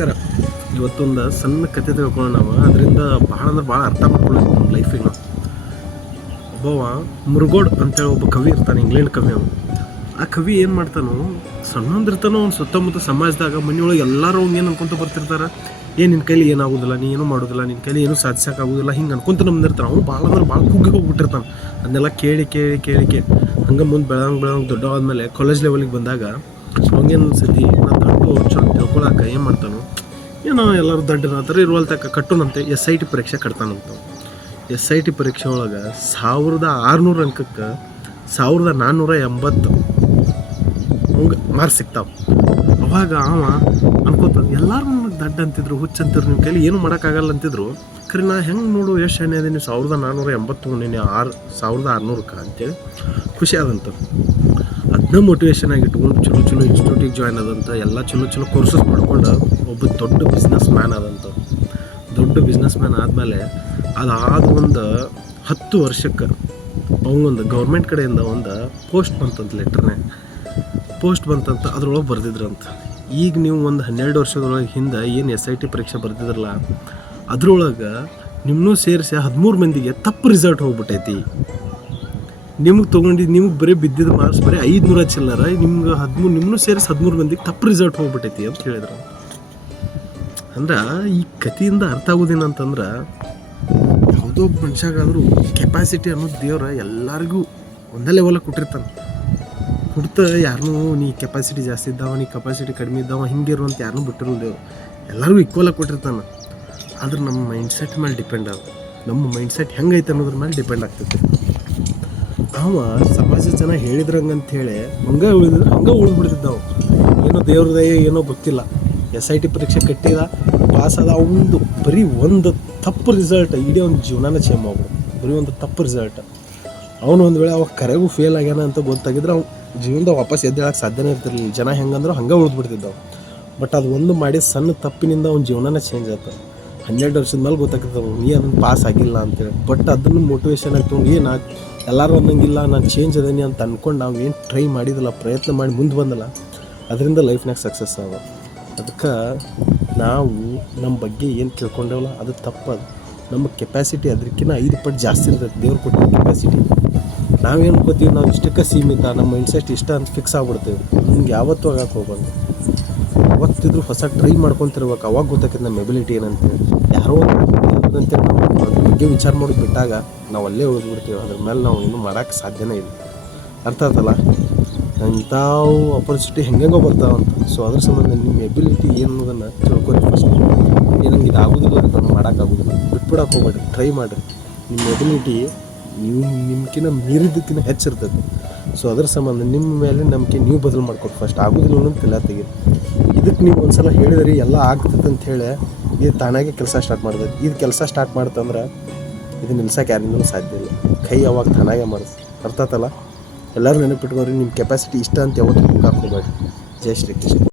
ನಮಸ್ಕಾರ. ಇವತ್ತೊಂದು ಸಣ್ಣ ಕತೆ ತಿಳ್ಕೊಳ್ಳೋಣ. ನಾವು ಅದರಿಂದ ಭಾಳ ಅಂದ್ರೆ ಭಾಳ ಅರ್ಥ ಮಾಡ್ಕೊಳ್ಳೋಣ ನಮ್ಮ ಲೈಫಿಗೆ. ನಾವು ಒಬ್ಬವ ಮುರುಗೋಡ್ ಅಂತೇಳಿ ಒಬ್ಬ ಕವಿ ಇರ್ತಾನೆ, ಇಂಗ್ಲೆಂಡ್ ಕವಿ. ಅವನು ಆ ಕವಿ ಏನು ಮಾಡ್ತಾನೋ, ಸಣ್ಣಂದಿರ್ತಾನೋ ಅವ್ನು ಸುತ್ತಮುತ್ತ ಸಮಾಜದಾಗ ಮನೆಯೊಳಗೆ ಎಲ್ಲರೂ ಅವ್ನು ಏನು ಅನ್ಕೊಂತ ಬರ್ತಿರ್ತಾರೆ, ನಿನ್ನ ಕೈಲಿ ಏನಾಗೋದಿಲ್ಲ, ನೀ ಏನೂ ಮಾಡೋದಿಲ್ಲ, ನಿನ್ನ ಕೈಲಿ ಏನೂ ಸಾಧಿಸೋಕ್ಕಾಗೋದಿಲ್ಲ, ಹಿಂಗೆ ಅನ್ಕೊಂತ ನಮ್ದಿರ್ತಾನೆ. ಅವ್ನು ಭಾಳ ಅಂದ್ರೆ ಭಾಳ ಕುಗ್ಗಿ ಹೋಗ್ಬಿಟ್ಟಿರ್ತಾನೆ. ಅದನ್ನೆಲ್ಲ ಕೇಳಿ ಹಂಗೆ ಮುಂದೆ ಬೆಳಂಗೆ ದೊಡ್ಡ ಆದಮೇಲೆ ಕಾಲೇಜ್ ಲೆವೆಲಿಗೆ ಬಂದಾಗ ಅವ್ನಿಗೇನು ಅನ್ಸತಿ, ನಾನು ದೊಡ್ಡ ಚಲೋ ತಿಳ್ಕೊಳಕ್ಕೆ ಏನು ಮಾಡ್ತಾನೋ, ಏನೋ ಎಲ್ಲರೂ ದಡ್ಡನ ಆ ಥರ ಇರುವಲ್ ತಕ್ಕ ಕಟ್ಟೋನಂತೆ SIT ಪರೀಕ್ಷೆ ಕಟ್ತಾನಂತ. SIT ಪರೀಕ್ಷೆ ಒಳಗೆ 1600 ಅಂಕಕ್ಕೆ 1480 ಹಂಗೆ ಮಾರ್ಕ್ಸ್ ಸಿಗ್ತಾವೆ. ಅವಾಗ ಅವ ಅನ್ಕೋತ, ಎಲ್ಲರೂ ನನಗೆ ದಡ್ಡ ಅಂತಿದ್ರು, ಹುಚ್ಚ ಅಂತಿದ್ರು, ನಿಮ್ಮ ಕೈಲಿ ಏನು ಮಾಡೋಕ್ಕಾಗಲ್ಲ ಅಂತಿದ್ರು, ಖರೆ ನಾ ಹೆಂಗೆ ನೋಡು ಎಷ್ಟು ಶಾನೆ ಅದೀನಿ, 1480 ತೊಗೊಂಡಿನಿ 1600 ಅಂತೇಳಿ ಖುಷಿ ಆದಂತ. ಅದನ್ನ ಮೋಟಿವೇಶನ್ ಆಗಿ ಇಟ್ಕೊಂಡು ಚಲೋ ಇನ್ಸ್ಟಿಟ್ಯೂಟಿಗೆ ಜಾಯ್ನ್ ಆದಂಥ, ಎಲ್ಲ ಚಲೋ ಕೋರ್ಸಸ್ ಮಾಡ್ಕೊಂಡು ಒಬ್ಬ ದೊಡ್ಡ ಬಿಸ್ನೆಸ್ ಮ್ಯಾನ್ ಆದಂಥ. ದೊಡ್ಡ ಬಿಸ್ನೆಸ್ ಮ್ಯಾನ್ ಆದಮೇಲೆ ಅದಾದ ಒಂದು 10 ವರ್ಷಕ್ಕೆ ಅವನೊಂದು ಗೌರ್ಮೆಂಟ್ ಕಡೆಯಿಂದ ಒಂದು ಪೋಸ್ಟ್ ಬಂತಂತ, ಲೆಟ್ರನ್ನೇ ಪೋಸ್ಟ್ ಬಂತಂತ. ಅದ್ರೊಳಗೆ ಬರೆದಿದ್ರಂತ, ಈಗ ನೀವು ಒಂದು 12 ವರ್ಷದೊಳಗೆ ಹಿಂದೆ ಏನು SIT ಪರೀಕ್ಷೆ ಬರೆದಿದ್ರಲ್ಲ, ಅದ್ರೊಳಗೆ ನಿಮ್ಮನ್ನೂ ಸೇರಿಸಿ 13 ಮಂದಿಗೆ ತಪ್ಪು ರಿಸಲ್ಟ್ ಹೋಗ್ಬಿಟ್ಟೈತಿ. ನಿಮಗೆ ಬರೀ ಬಿದ್ದಿದ್ದು ಮಾರ್ಕ್ಸ್ ಬರೀ 500 ಚಿಲ್ಲರ, ನಿಮ್ಮನ್ನೂ ಸೇರಿಸಿ 13 ಮಂದಿಗೆ ತಪ್ಪು ರಿಸಲ್ಟ್ ಹೋಗ್ಬಿಟ್ಟೈತಿ ಅಂತ ಹೇಳಿದ್ರು. ಅಂದ್ರೆ ಈ ಕಥೆಯಿಂದ ಅರ್ಥ ಆಗೋದೇನಂತಂದ್ರೆ, ಯಾವುದೋ ಮನುಷ್ಯಾಗಾದರೂ ಕೆಪಾಸಿಟಿ ಅನ್ನೋದು ದೇವ್ರ ಎಲ್ಲರಿಗೂ ಒಂದೇ ಲೆವೆಲಾಗಿ ಕೊಟ್ಟಿರ್ತಾನೆ. ಯಾರನ್ನೂ ನೀ ಕೆಪಾಸಿಟಿ ಜಾಸ್ತಿ ಇದ್ದಾವ, ನೀ ಕೆಪಾಸಿಟಿ ಕಡಿಮೆ ಇದ್ದಾವ ಹಿಂಗಿರುವಂತ ಯಾರನ್ನೂ ಬಿಟ್ಟಿರಲ್ಲ ದೇವ್ರು. ಎಲ್ಲರಿಗೂ ಈಕ್ವಲಾಗಿ ಕೊಟ್ಟಿರ್ತಾನೆ. ಆದ್ರೆ ನಮ್ಮ ಮೈಂಡ್ಸೆಟ್ ಮೇಲೆ ಡಿಪೆಂಡ್ ಆಗುತ್ತೆ. ನಮ್ಮ ಮೈಂಡ್ಸೆಟ್ ಹೆಂಗೈತೆ ಅನ್ನೋದ್ರ ಮೇಲೆ ಡಿಪೆಂಡ್ ಆಗ್ತೈತೆ. ಅವ ಸಮಾಜದ ಜನ ಹೇಳಿದ್ರಂಗಂಥೇಳಿ ಹಂಗೆ ಉಳಿದ್ಬಿಡ್ತಿದ್ದವು. ಏನೋ ದೇವ್ರದಯ ಏನೋ ಗೊತ್ತಿಲ್ಲ, SIT ಪರೀಕ್ಷೆ ಕಟ್ಟಿದ, ಪಾಸ್ ಆದ. ಅವನದು ಬರೀ ಒಂದು ತಪ್ಪು ರಿಸಲ್ಟ್ ಇಡೀ ಒಂದು ಜೀವನನೇ ಚೇಂಜ್ ಮಾಡ್ಬಿಡು. ಬರೀ ಒಂದು ತಪ್ಪು ರಿಸಲ್ಟ್. ಅವನು ಒಂದು ವೇಳೆ ಅವಾಗ ಕರೆಗೂ ಫೇಲ್ ಆಗ್ಯಾನ ಅಂತ ಗೊತ್ತಾಗಿದ್ರೆ ಅವ್ನು ಜೀವನದಾಗ ವಾಪಸ್ ಎದ್ದೇಳಕ್ಕೆ ಸಾಧ್ಯನೇ ಇರ್ತಿರ್ಲಿಲ್ಲ. ಜನ ಹೆಂಗಂದ್ರೆ ಹಂಗೆ ಉಳಿದ್ಬಿಡ್ತಿದ್ದವು. ಬಟ್ ಅದು ಒಂದು ಮಾಡಿ ಸಣ್ಣ ತಪ್ಪಿನಿಂದ ಅವ್ನ ಜೀವನನೇ ಚೇಂಜ್ ಆಯ್ತು. 12 ವರ್ಷದ ಮೇಲೆ ಗೊತ್ತಾಗ್ತದೆ ನೀ ಅದನ್ನು ಪಾಸ್ ಆಗಿಲ್ಲ ಅಂತೇಳಿ. ಬಟ್ ಅದನ್ನು ಮೋಟಿವೇಶನ್ ಆಗ್ತವೆ, ಎಲ್ಲರೂ ಅನ್ನಂಗಿಲ್ಲ, ನಾನು ಚೇಂಜ್ ಅದೇನಿ ಅಂತ ಅಂದ್ಕೊಂಡು ನಾವು ಏನು ಟ್ರೈ ಮಾಡಿದಿಲ್ಲ, ಪ್ರಯತ್ನ ಮಾಡಿ ಮುಂದೆ ಬಂದಲ್ಲ, ಅದರಿಂದ ಲೈಫ್ನಾಗ ಸಕ್ಸಸ್ ಆಗ. ಅದಕ್ಕೆ ನಾವು ನಮ್ಮ ಬಗ್ಗೆ ಏನು ತಿಳ್ಕೊಂಡೇವಲ್ಲ ಅದು ತಪ್ಪದು. ನಮ್ಮ ಕೆಪಾಸಿಟಿ ಅದಕ್ಕಿಂತ 5 ಪಟ್ಟು ಜಾಸ್ತಿ ಇರ್ತೈತೆ ದೇವ್ರು ಕೊಟ್ಟಿರೋ ಕೆಪಾಸಿಟಿ. ನಾವೇನು ಅನ್ಕೋತೀವಿ, ನಾವು ಇಷ್ಟಕ್ಕೆ ಸೀಮಿತ, ನಮ್ಮ ಮೈಂಡ್ಸೆಟ್ ಇಷ್ಟ ಅಂತ ಫಿಕ್ಸ್ ಆಗ್ಬಿಡ್ತೇವೆ. ಹಿಂಗೆ ಯಾವತ್ತೂ ಆಗಕ್ಕೆ ಹೋಗ್ಬಾರ್ದು. ಯಾವತ್ತಿದ್ರು ಹೊಸ ಟ್ರೈ ಮಾಡ್ಕೊತಿರ್ಬೇಕು. ಅವಾಗ ಗೊತ್ತಾಗ್ತದೆ ನಮ್ಮ ಎಬಿಲಿಟಿ ಏನಂತೇಳಿ. ಯಾರೋ ಅಂತೇಳಿ ನಾವು ಅದ್ರ ಬಗ್ಗೆ ವಿಚಾರ ಮಾಡೋದು ಬಿಟ್ಟಾಗ ನಾವು ಅಲ್ಲೇ ಉಳಿದ್ಬಿಡ್ತೀವಿ. ಅದ್ರ ಮೇಲೆ ನಾವು ಇನ್ನೂ ಮಾಡೋಕ್ಕೆ ಸಾಧ್ಯನೇ ಇಲ್ಲ. ಅರ್ಥ ಆಯ್ತಲ್ಲ? ಇಂಥವು ಆಪರ್ಚುನಿಟಿ ಹೆಂಗೆಂಗೋ ಬರ್ತಾವಂತ. ಸೊ ಅದ್ರ ಸಂಬಂಧ ನಿಮ್ಮ ಎಬಿಲಿಟಿ ಏನು ಅನ್ನೋದನ್ನು ತಿಳ್ಕೊರಿ ಫಸ್ಟ್. ಏನಂಗೆ ಇದು ಆಗೋದಿಲ್ಲ ಅಂತ ನಾವು ಮಾಡೋಕ್ಕಾಗೋದಿಲ್ಲ, ಬಿಟ್ಬಿಡಕ್ಕೆ ಹೋಗ್ಬೇಡ್ರಿ, ಟ್ರೈ ಮಾಡಿರಿ. ನಿಮ್ಮ ಎಬಿಲಿಟಿ ನಿಮ್ಗಿಂತ ಮೀರಿದ್ದಕ್ಕಿಂತ ಹೆಚ್ಚಿರ್ತದೆ. ಸೊ ಅದ್ರ ಸಂಬಂಧ ನಿಮ್ಮ ಮೇಲೆ ನಂಬಿಕೆ ನೀವು ಬದಲು ಮಾಡ್ಕೊಟ್ಟು ಫಸ್ಟ್. ಆಗೋದಿಲ್ಲ ಅನ್ನೋದು ತಲೆ ತೆಗೀರಿ. ಇದಕ್ಕೆ ನೀವು ಒಂದು ಸಲ ಹೇಳಿದ್ರಿ ಎಲ್ಲ ಆಗ್ತದೆ ಅಂತ ಹೇಳಿ ಇದು ತಾನಾಗೆ ಕೆಲಸ ಸ್ಟಾರ್ಟ್ ಮಾಡ್ತೈತಿ. ಇದು ಕೆಲಸ ಸ್ಟಾರ್ಟ್ ಮಾಡ್ತಂದ್ರೆ ಇದು ನಿಲ್ಸೋಕೆ ಯಾರಿಂದಲೂ ಸಾಧ್ಯ ಇಲ್ಲ. ಕೈ ಯಾವಾಗ ತಾನಾಗೆ ಮಾಡಿಸ್. ಅರ್ಥ ಆಯ್ತಲ್ಲ? ಎಲ್ಲರೂ ನೆನಪಿಟ್ಕೊರಿ, ನಿಮ್ಮ ಕೆಪಾಸಿಟಿ ಇಷ್ಟ ಅಂತ ಯಾವತ್ತೂ ಹೋಗಕ್ಕೆ ಹೋಗಬೇಡಿ. ಜೈ ಶ್ರೀ ಕೃಷ್ಣ.